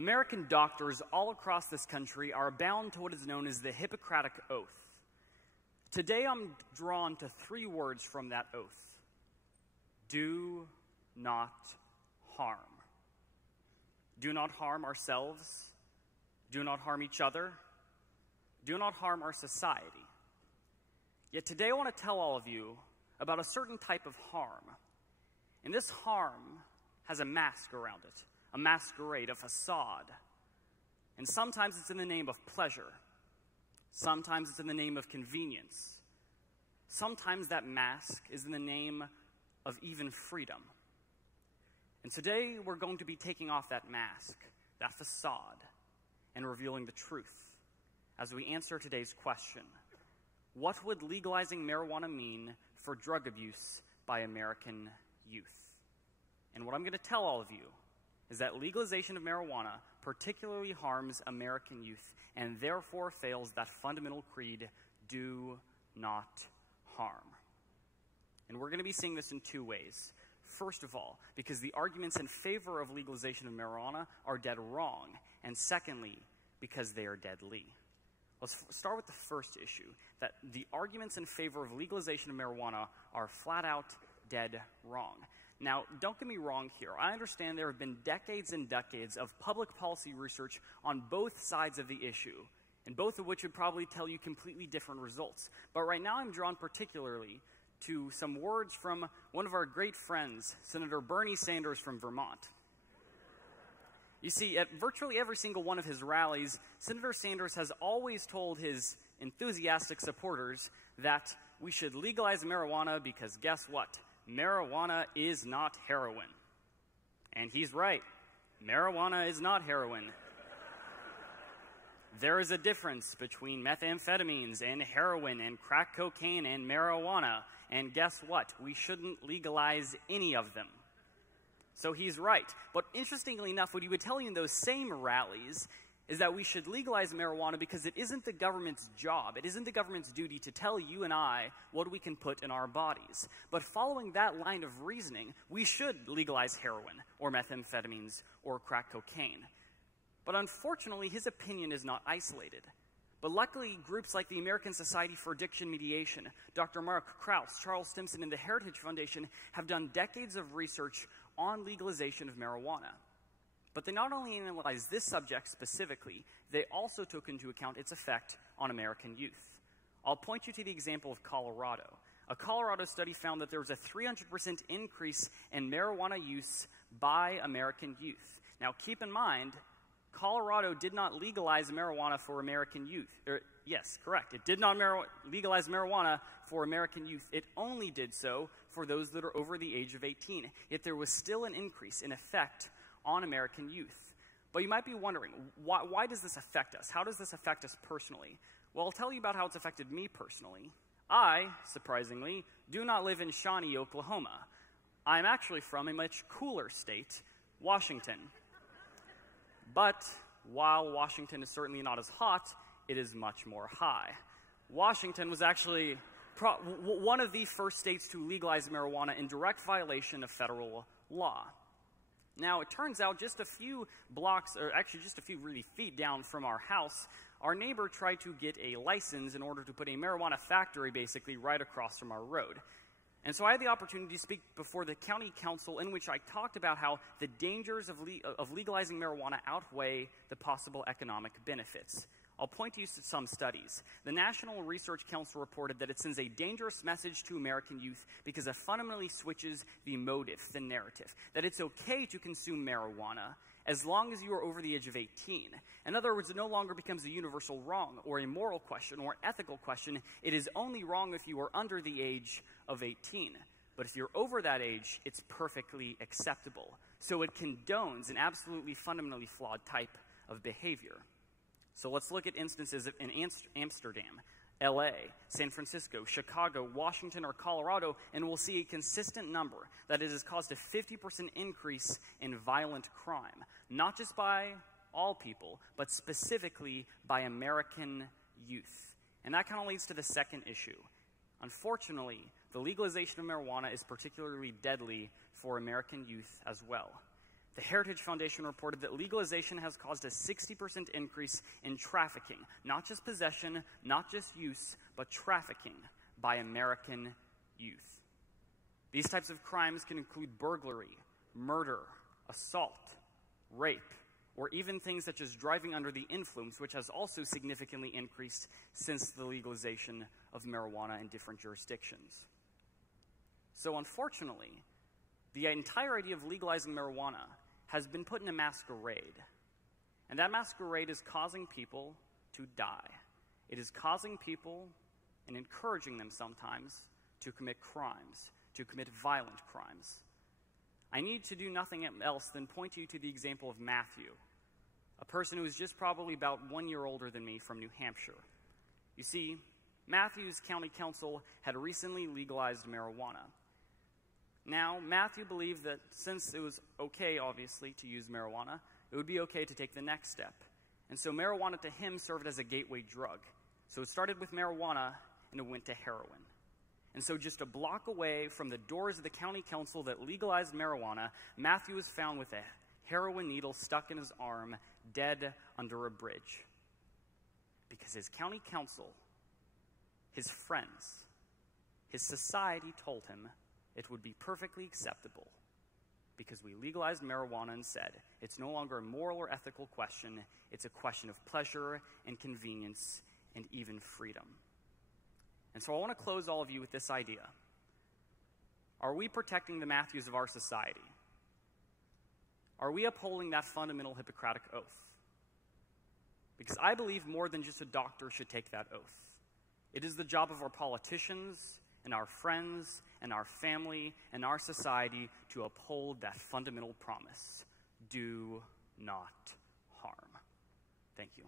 American doctors all across this country are bound to what is known as the Hippocratic Oath. Today I'm drawn to 3 words from that oath. Do not harm. Do not harm ourselves. Do not harm each other. Do not harm our society. Yet today I want to tell all of you about a certain type of harm. And this harm has a mask around it, a masquerade, a facade. And sometimes it's in the name of pleasure. Sometimes it's in the name of convenience. Sometimes that mask is in the name of even freedom. And today we're going to be taking off that mask, that facade, and revealing the truth as we answer today's question. What would legalizing marijuana mean for drug abuse by American youth? And what I'm going to tell all of you is that legalization of marijuana particularly harms American youth and therefore fails that fundamental creed, do not harm. And we're going to be seeing this in 2 ways. First of all, because the arguments in favor of legalization of marijuana are dead wrong, and secondly, because they are deadly. Let's start with the first issue, that the arguments in favor of legalization of marijuana are flat out dead wrong. Now, don't get me wrong here. I understand there have been decades and decades of public policy research on both sides of the issue, and both of which would probably tell you completely different results. But right now I'm drawn particularly to some words from one of our great friends, Senator Bernie Sanders from Vermont. You see, at virtually every single one of his rallies, Senator Sanders has always told his enthusiastic supporters that we should legalize marijuana because guess what? Marijuana is not heroin. And he's right. Marijuana is not heroin. There is a difference between methamphetamines and heroin and crack cocaine and marijuana. And guess what? We shouldn't legalize any of them. So he's right. But interestingly enough, what he would tell you in those same rallies is that we should legalize marijuana because it isn't the government's job, it isn't the government's duty to tell you and I what we can put in our bodies. But following that line of reasoning, we should legalize heroin or methamphetamines or crack cocaine. But unfortunately, his opinion is not isolated. But luckily, groups like the American Society for Addiction Mediation, Dr. Mark Krauss, Charles Stimson, and the Heritage Foundation have done decades of research on legalization of marijuana. But they not only analyzed this subject specifically, they also took into account its effect on American youth. I'll point you to the example of Colorado. A Colorado study found that there was a 300% increase in marijuana use by American youth. Now keep in mind, Colorado did not legalize marijuana for American youth. Yes, correct. It did not legalize marijuana for American youth. It only did so for those that are over the age of 18. Yet there was still an increase in effect on American youth. But you might be wondering, why does this affect us? How does this affect us personally? Well, I'll tell you about how it's affected me personally. I, surprisingly, do not live in Shawnee, Oklahoma. I'm actually from a much cooler state, Washington. But while Washington is certainly not as hot, it is much more high. Washington was actually one of the first states to legalize marijuana in direct violation of federal law. Now, it turns out just a few blocks, or actually just a few really feet down from our house, our neighbor tried to get a license in order to put a marijuana factory basically right across from our road. And so I had the opportunity to speak before the county council in which I talked about how the dangers of legalizing marijuana outweigh the possible economic benefits. I'll point you to some studies. The National Research Council reported that it sends a dangerous message to American youth because it fundamentally switches the motive, the narrative, that it's okay to consume marijuana as long as you are over the age of 18. In other words, it no longer becomes a universal wrong or a moral question or ethical question. It is only wrong if you are under the age of 18. But if you're over that age, it's perfectly acceptable. So it condones an absolutely fundamentally flawed type of behavior. So let's look at instances in Amsterdam, LA, San Francisco, Chicago, Washington, or Colorado, and we'll see a consistent number that it has caused a 50% increase in violent crime, not just by all people, but specifically by American youth. And that kind of leads to the second issue. Unfortunately, the legalization of marijuana is particularly deadly for American youth as well. The Heritage Foundation reported that legalization has caused a 60% increase in trafficking, not just possession, not just use, but trafficking by American youth. These types of crimes can include burglary, murder, assault, rape, or even things such as driving under the influence, which has also significantly increased since the legalization of marijuana in different jurisdictions. So unfortunately, the entire idea of legalizing marijuana has been put in a masquerade. And that masquerade is causing people to die. It is causing people and encouraging them sometimes to commit crimes, to commit violent crimes. I need to do nothing else than point you to the example of Matthew, a person who is just probably about 1 year older than me from New Hampshire. You see, Matthew's county council had recently legalized marijuana. Now, Matthew believed that since it was okay, obviously, to use marijuana, it would be okay to take the next step. And so marijuana to him served as a gateway drug. So it started with marijuana, and it went to heroin. And so just a block away from the doors of the county council that legalized marijuana, Matthew was found with a heroin needle stuck in his arm, dead under a bridge. Because his county council, his friends, his society told him it would be perfectly acceptable because we legalized marijuana and said it's no longer a moral or ethical question, it's a question of pleasure and convenience and even freedom. And so I want to close all of you with this idea. Are we protecting the Matthews of our society? Are we upholding that fundamental Hippocratic oath? Because I believe more than just a doctor should take that oath. It is the job of our politicians and our friends and our family and our society to uphold that fundamental promise. Do not harm. Thank you.